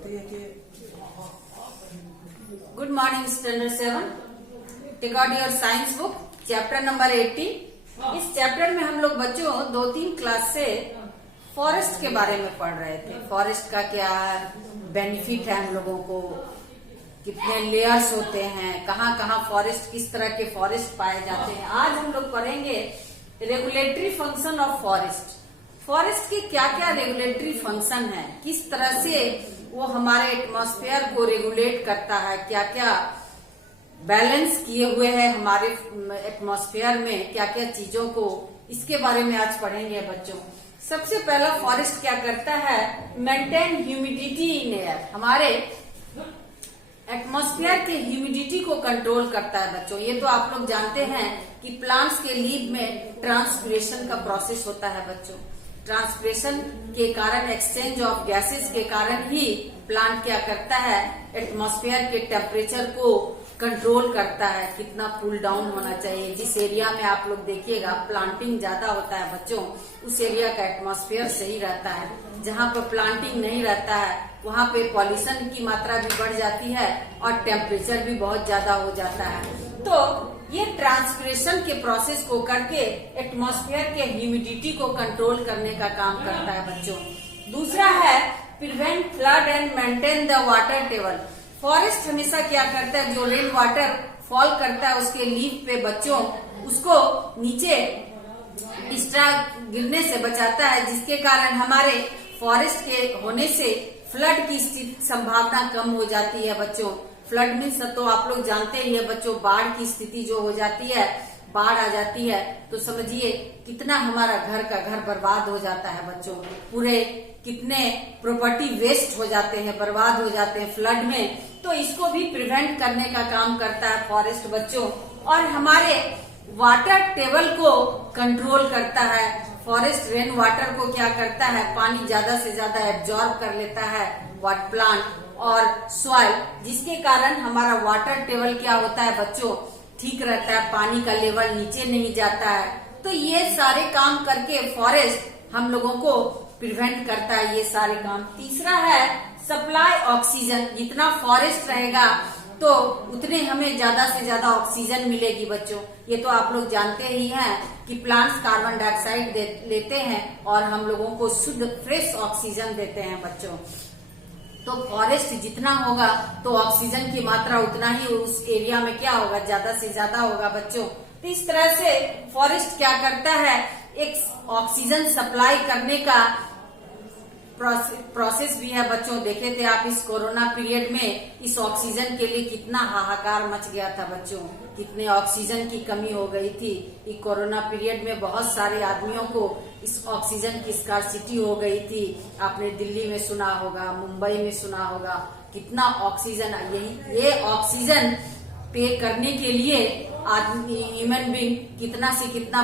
बोलती है कि good morning standard 7 take out your science book chapter number 80। इस चैप्टर में हम लोग बच्चों 2-3 क्लास से फॉरेस्ट के बारे में पढ़ रहे थे। फॉरेस्ट का क्या बेनिफिट है हम लोगों को, कितने लेयर्स होते हैं, कहाँ कहाँ फॉरेस्ट, किस तरह के फॉरेस्ट पाए जाते हैं। आज हम लोग पढ़ेंगे regulatory function of forest. Forest के क्या क्या रेगुलेटरी फंक्शन है, किस तरह से वो हमारे एटमॉस्फेयर को रेगुलेट करता है, क्या क्या बैलेंस किए हुए हैं हमारे एटमॉस्फेयर में, क्या क्या चीजों को, इसके बारे में आज पढ़ेंगे बच्चों। सबसे पहला फॉरेस्ट क्या करता है, मेंटेन ह्यूमिडिटी इन एयर। हमारे एटमॉस्फेयर के ह्यूमिडिटी को कंट्रोल करता है बच्चों। ये तो आप लोग जानते हैं कि प्लांट्स के लीफ में ट्रांसपिरेशन का प्रोसेस होता है बच्चों। ट्रांसपिरेशन के कारण, एक्सचेंज ऑफ गैसेस के कारण ही प्लांट क्या करता है, एटमॉस्फेयर के टेम्परेचर को कंट्रोल करता है, कितना कूल डाउन होना चाहिए। जिस एरिया में आप लोग देखिएगा प्लांटिंग ज्यादा होता है बच्चों, उस एरिया का एटमॉस्फेयर सही रहता है। जहाँ पर प्लांटिंग नहीं रहता है वहाँ पे पॉल्यूशन की मात्रा भी बढ़ जाती है और टेम्परेचर भी बहुत ज्यादा हो जाता है। तो ये ट्रांसपिरेशन के प्रोसेस को करके एटमॉस्फेयर के ह्यूमिडिटी को कंट्रोल करने का काम करता है बच्चों। दूसरा है prevent flood and maintain the water table. Forest हमेशा क्या करता है, जो रेन वाटर फॉल करता है उसके लीफ पे बच्चों, उसको नीचे एक्स्ट्रा गिरने से बचाता है, जिसके कारण हमारे फॉरेस्ट के होने से फ्लड की संभावना कम हो जाती है बच्चों। फ्लड मीन्स तो आप लोग जानते ही है बच्चों, बाढ़ की स्थिति जो हो जाती है, बाढ़ आ जाती है तो समझिए कितना हमारा घर का घर बर्बाद हो जाता है बच्चों। पूरे कितने प्रॉपर्टी वेस्ट हो जाते हैं, बर्बाद हो जाते हैं फ्लड में। तो इसको भी प्रिवेंट करने का काम करता है फॉरेस्ट बच्चों। और हमारे वाटर टेबल को कंट्रोल करता है। फॉरेस्ट रेन वाटर को क्या करता है, पानी ज्यादा से ज्यादा एब्जॉर्ब कर लेता है वाटर प्लांट और सॉइल, जिसके कारण हमारा वाटर टेबल क्या होता है बच्चों, ठीक रहता है, पानी का लेवल नीचे नहीं जाता है। तो ये सारे काम करके फॉरेस्ट हम लोगों को प्रिवेंट करता है ये सारे काम। तीसरा है सप्लाई ऑक्सीजन। जितना फॉरेस्ट रहेगा तो उतने हमें ज्यादा से ज्यादा ऑक्सीजन मिलेगी बच्चों। ये तो आप लोग जानते ही हैं कि प्लांट्स कार्बन डाइऑक्साइड लेते हैं और हम लोगों को शुद्ध फ्रेश ऑक्सीजन देते हैं बच्चों। तो फॉरेस्ट जितना होगा तो ऑक्सीजन की मात्रा उतना ही उस एरिया में क्या होगा, ज्यादा से ज्यादा होगा बच्चों। तो इस तरह से फॉरेस्ट क्या करता है, एक ऑक्सीजन सप्लाई करने का प्रोसेस भी है बच्चों। देखे थे आप इस कोरोना पीरियड में इस ऑक्सीजन के लिए कितना हाहाकार मच गया था बच्चों, कितने ऑक्सीजन की कमी हो गई थी। इस कोरोना पीरियड में बहुत सारे आदमियों को इस ऑक्सीजन की स्कार्सिटी हो गई थी। आपने दिल्ली में सुना होगा, मुंबई में सुना होगा, कितना ऑक्सीजन। ये ऑक्सीजन पे करने के लिए आदमी, ह्यूमन बींग कितना से कितना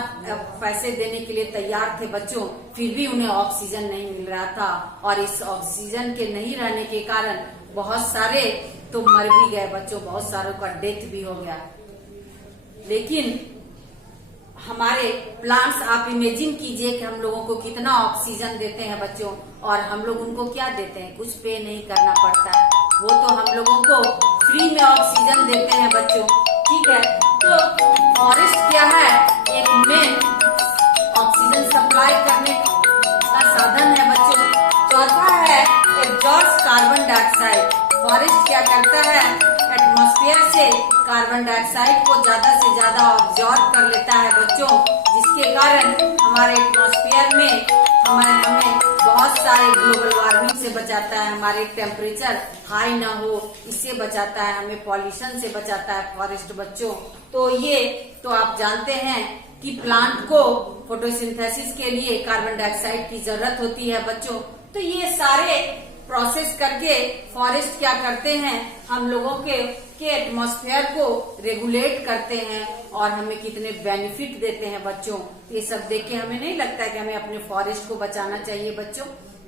पैसे देने के लिए तैयार थे बच्चों, फिर भी उन्हें ऑक्सीजन नहीं मिल रहा था। और इस ऑक्सीजन के नहीं रहने के कारण बहुत सारे तो मर भी गए बच्चों, बहुत सारों का डेथ भी हो गया। लेकिन हमारे प्लांट्स, आप इमेजिन कीजिए कि हम लोगों को कितना ऑक्सीजन देते हैं बच्चों, और हम लोग उनको क्या देते हैं, कुछ पे नहीं करना पड़ता है, वो तो हम लोगों को फ्री में ऑक्सीजन देते हैं बच्चों। ठीक है, तो फॉरेस्ट क्या है, एक मेन ऑक्सीजन सप्लाई करने का साधन है बच्चों। चौथा है एब्जॉर्ब कार्बन डाइऑक्साइड। फॉरेस्ट क्या करता है, एटमॉस्फेयर से कार्बन डाइऑक्साइड को ज्यादा से ज्यादा ऑब्जॉर्ब कर लेता है बच्चों, जिसके कारण हमारे एटमॉस्फेयर में हमें बहुत सारे ग्लोबल वार्मिंग से बचाता है, हमारे टेम्परेचर हाई ना हो इससे बचाता है, हमें पॉल्यूशन से बचाता है फॉरेस्ट बच्चों। तो ये तो आप जानते हैं कि प्लांट को फोटोसिंथेसिस के लिए कार्बन डाइऑक्साइड की जरूरत होती है बच्चों। तो ये सारे प्रोसेस करके फॉरेस्ट क्या करते हैं, हम लोगों के एटमॉस्फेयर को रेगुलेट करते हैं और हमें कितने बेनिफिट देते हैं बच्चों। ये सब देख के हमें नहीं लगता है कि हमें अपने फॉरेस्ट को बचाना चाहिए बच्चों।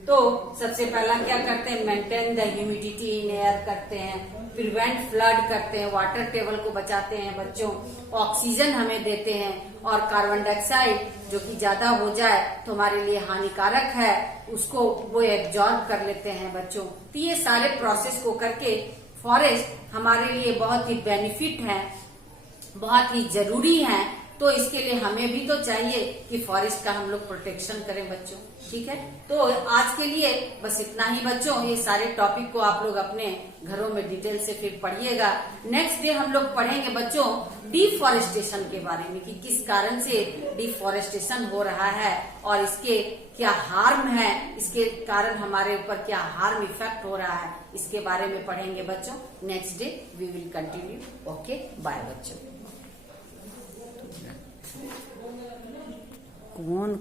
तो सबसे पहला क्या करते हैं, maintain the humidity in air करते हैं, प्रिवेंट फ्लड करते हैं, वाटर टेबल को बचाते हैं बच्चों, ऑक्सीजन हमें देते हैं, और कार्बन डाइऑक्साइड जो कि ज्यादा हो जाए तो हमारे लिए हानिकारक है उसको वो एब्जॉर्ब कर लेते हैं बच्चों। तो ये सारे प्रोसेस को करके फॉरेस्ट हमारे लिए बहुत ही बेनिफिट है, बहुत ही जरूरी है। तो इसके लिए हमें भी तो चाहिए कि फॉरेस्ट का हम लोग प्रोटेक्शन करें बच्चों। ठीक है, तो आज के लिए बस इतना ही बच्चों। ये सारे टॉपिक को आप लोग अपने घरों में डिटेल से फिर पढ़िएगा। नेक्स्ट डे हम लोग पढ़ेंगे बच्चों डिफॉरेस्टेशन के बारे में कि किस कारण से डिफॉरेस्टेशन हो रहा है और इसके क्या हार्म है, इसके कारण हमारे ऊपर क्या हार्म इफेक्ट हो रहा है, इसके बारे में पढ़ेंगे बच्चों। Next day we will continue. Okay, bye बच्चों। कौन